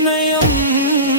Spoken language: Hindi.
विस्मयम्